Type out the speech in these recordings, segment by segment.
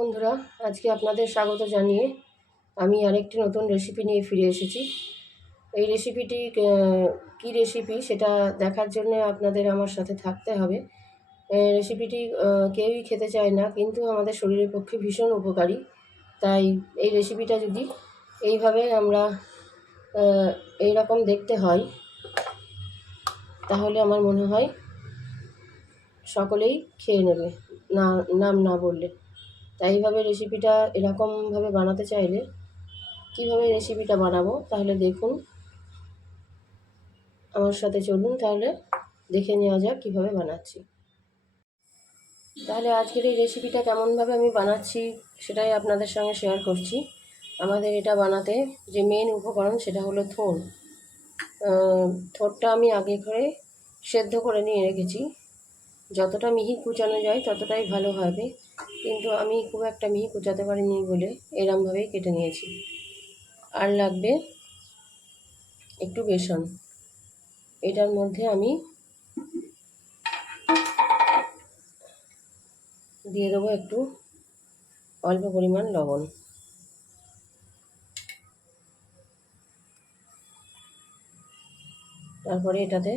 বন্ধুরা, আজকে আপনাদের স্বাগত জানিয়ে আমি আরেকটি নতুন রেসিপি নিয়ে ফিরে এসেছি। এই রেসিপিটি কী রেসিপি সেটা দেখার জন্য আপনাদের আমার সাথে থাকতে হবে। রেসিপিটি কেউই খেতে চায় না, কিন্তু আমাদের শরীরের পক্ষে ভীষণ উপকারী। তাই এই রেসিপিটা যদি এইভাবে আমরা এই রকম দেখতে হয়, তাহলে আমার মনে হয় সকলেই খেয়ে নেবে, না, নাম না বললে। তাই এইভাবে রেসিপিটা এরকমভাবে বানাতে চাইলে কীভাবে রেসিপিটা বানাবো তাহলে দেখুন। আমার সাথে চলুন তাহলে, দেখে নেওয়া যাক কীভাবে বানাচ্ছি। তাহলে আজকের এই রেসিপিটা কেমনভাবে আমি বানাচ্ছি সেটাই আপনাদের সঙ্গে শেয়ার করছি। আমাদের এটা বানাতে যে মেন উপকরণ সেটা হলো থোড় থোড়টা আমি আগে করে সেদ্ধ করে নিয়ে রেখেছি। যতটা মিহি কুচানো যায়, ততটাই ভালো হবে। কিন্তু আমি খুব একটা মিহি কুচাতে পারিনি বলে এরমভাবেই কেটে নিয়েছি। আর লাগবে একটু বেসন। এটার মধ্যে আমি দিয়ে দেবো একটু অল্প পরিমাণ লবণ। তারপরে এটাতে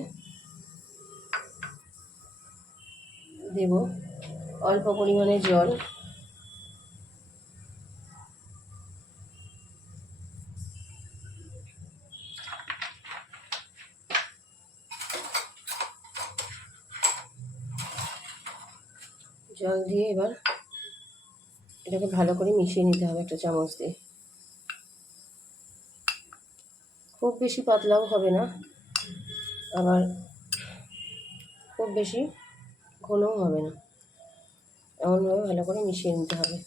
দেব। অল্প পরিমাণে জল। জল দিয়ে এবার এটাকে ভালো করে মিশিয়ে নিতে হবে একটা চামচ দিয়ে। খুব বেশি পাতলাও হবে না। আবার খুব বেশি ঘনও হবে না। এমনভাবে ভালো করে মিশিয়ে নিতে হবে।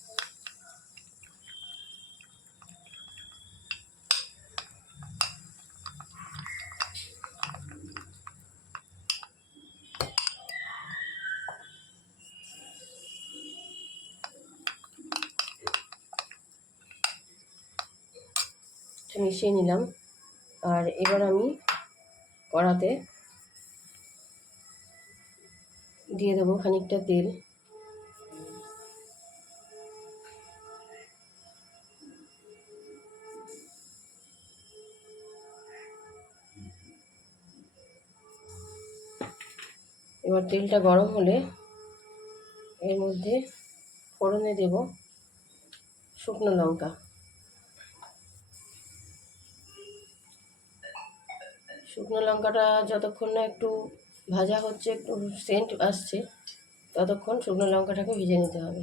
মিশিয়ে নিলাম। আর এবার আমি কড়াতে দিয়ে দেবো খানিকটা তেল। এবার তেলটা গরম হলে এর মধ্যে ফোড়নে দেব শুকনো লঙ্কা। শুকনো লঙ্কাটা যতক্ষণ না একটু ভাজা হচ্ছে একটু সেন্ট আসছে, ততক্ষণ শুকনো লঙ্কাটাকে ভেজে নিতে হবে।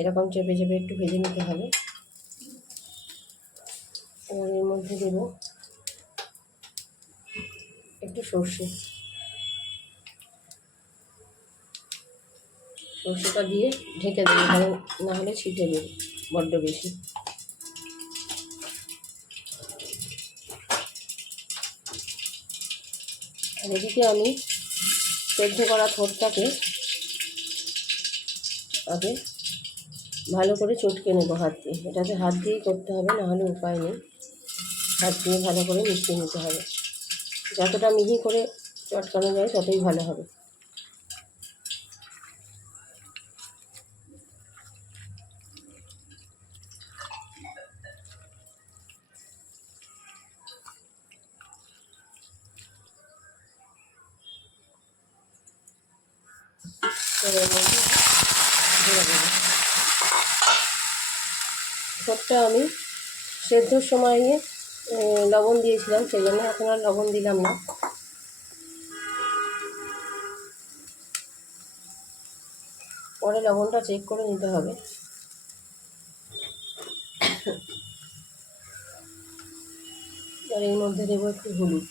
এরকম চেপে চেপে একটু ভেজে নিতে হবে। এবার এর মধ্যে দেবো একটু সর্ষে। সর্ষেটা দিয়ে ঢেকে দেবো কারণ না হলে ছিটে দেবে, বড্ড বেশি। এদিকে আমি সেদ্ধ করা থোরটাকে আগে ভালো করে চটকে নেব হাত। দিয়ে এটাতে হাত দিয়েই করতে হবে নাহলে উপায় নেই। হাত দিয়ে ভালো করে মিশিয়ে নিতে হবে। যতটা মিহি করে চটকানো যায় ততই ভালো হবে। এর আমি সেদ্ধর সময় লবণ দিয়েছিলাম, সেই জন্য এখন আর লবণ দিলাম না। পরে লবণটা চেক করে নিতে হবে। আর এর মধ্যে দেবো একটু হলুদ।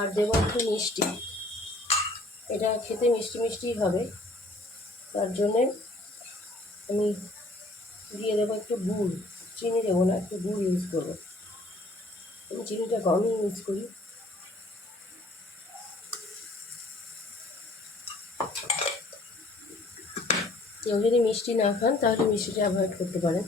আর দেবো একটু মিষ্টি। এটা খেতে মিষ্টি মিষ্টিই হবে। তার জন্যে আমি দিয়ে দেবো একটু গুড়। চিনি দেবো না, একটু গুড় ইউজ করব। আমি চিনিটা কমই ইউজ করি। কেউ যদি মিষ্টি না খান, তাহলে মিষ্টিটা অ্যাভয়েড করতে পারেন।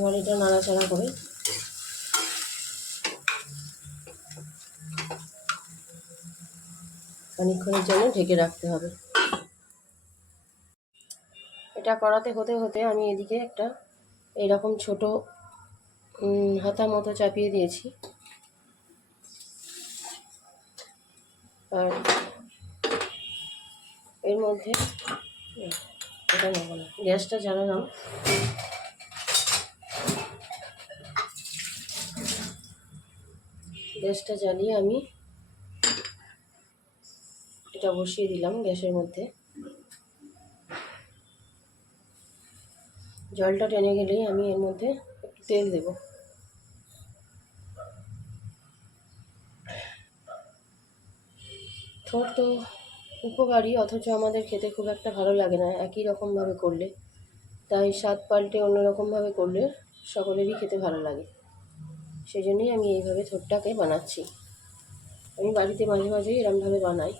এবার এটা নাড়াচাড়া করে। খানিক্ষণের জন্য ঢেকে রাখতে হবে। এটা করাতে হতে হতে আমি এদিকে একটা এরকম ছোট হাতা মতো চাপিয়ে দিয়েছি। আর এর মধ্যে এটা নেব না, গ্যাসটা জ্বালালাম। গ্যাসটা জ্বালিয়ে আমি এটা বসিয়ে দিলাম গ্যাসের মধ্যে। জলটা টেনে গেলেই আমি এর মধ্যে একটু তেল দেব। থোড় তো উপকারী, অথচ আমাদের খেতে খুব একটা ভালো লাগে না, একই রকমভাবে করলে। তাই স্বাদ পাল্টে অন্যরকমভাবে করলে সকলেরই খেতে ভালো লাগে। সেই জন্যই আমি এইভাবে থোটটাকে বানাচ্ছি। আমি বাড়িতে মাঝে মাঝেই এরমভাবে বানাই।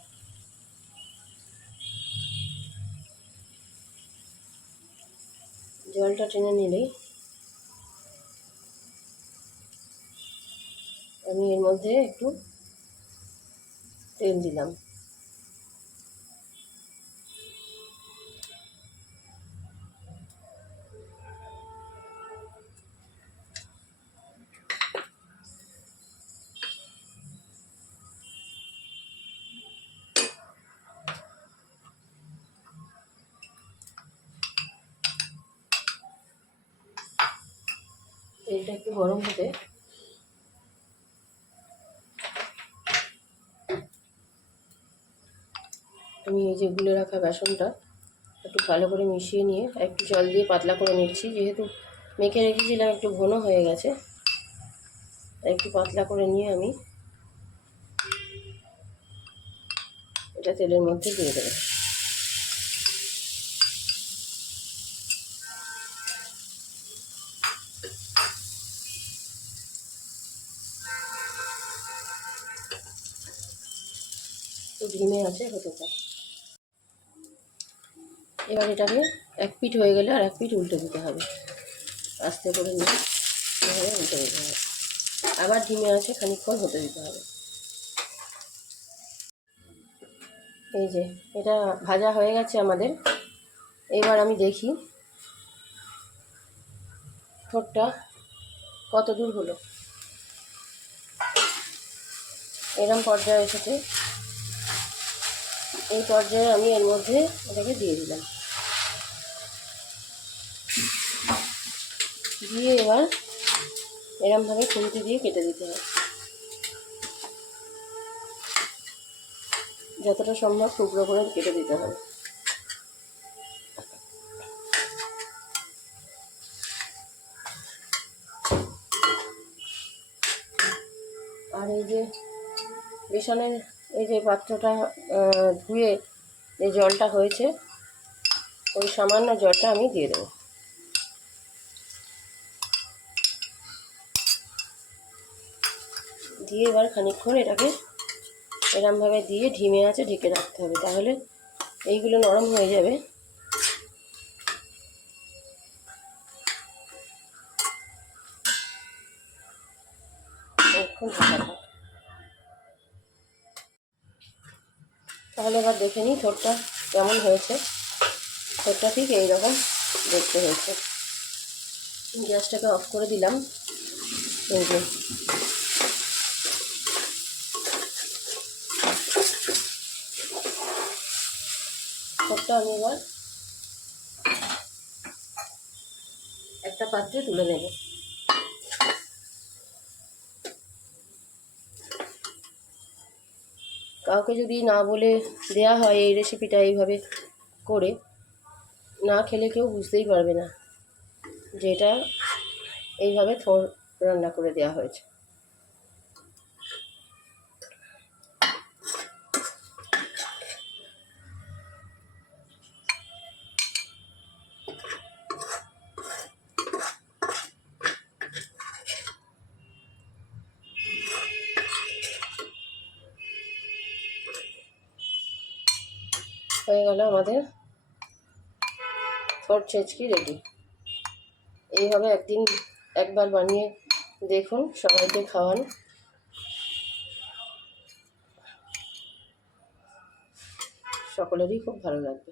জলটা টেনে নিলেই আমি এর মধ্যে একটু তেল দিলাম। তেলটা একটু গরম হতে। আমি এই যে গুলে রাখা বেসনটা, একটু ভালো করে মিশিয়ে নিয়ে একটু জল দিয়ে পাতলা করে নিচ্ছি। যেহেতু মেখে রেখেছিলাম, একটু ঘন হয়ে গেছে। একটু পাতলা করে নিয়ে আমি এটা তেলের মধ্যে দিয়ে দেবো। ধিমে আছে, হতে পারে। এবার এটাকে এক পিঠ হয়ে গেলে আর এক পিঠ উল্টে দিতে হবে। আস্তে করে নিয়ে উল্টে দিতে হবে। আবার ধিমে আছে, খানিকক্ষণ হতে দিতে হবে। এই যে, এটা ভাজা হয়ে গেছে আমাদের। এবার আমি দেখি ঠোঁটটা কত দূর হলো। এরম পর্যায়ে এসেছে। এই পর্যায়ে আমি এর মধ্যে এটাকে দিয়ে দিলাম। দিয়ে এবার এরমভাবে খুন্তি দিয়ে কেটে দিতে হয় যতটা সম্ভব টুকরো করে কেটে দিতে হবে। আর এই যে বেসনের এই যে পাত্রটা ধুয়ে যে জলটা হয়েছে, ওই সামান্য জলটা আমি দিয়ে দেবো। দিয়ে এবার খানিক্ষণ এটাকে এরমভাবে দিয়ে ঢিমে আছে, ঢেকে রাখতে হবে। তাহলে এইগুলো নরম হয়ে যাবে। এবার দেখে নিই ঠোঁটটা কেমন হয়েছে। ঠোঁটটা ঠিক এইরকম দেখতে হয়েছে। গ্যাসটাকে অফ করে দিলাম। এই যে। ঠোঁটটা আমি এবার একটা পাত্রে তুলে নেব। কাউকে যদি না বলে দেয়া হয় এই রেসিপিটা এইভাবে করে, না খেলে কেউ বুঝতেই পারবে না যেটা এইভাবে থোর রান্না করে দেওয়া হয়েছে। হয়ে গেল আমাদের থোট ছেঁচকি রেডি। এইভাবে একদিন একবার বানিয়ে দেখুন, সবাইকে খাওয়ান। সকলেরই খুব ভালো লাগবে।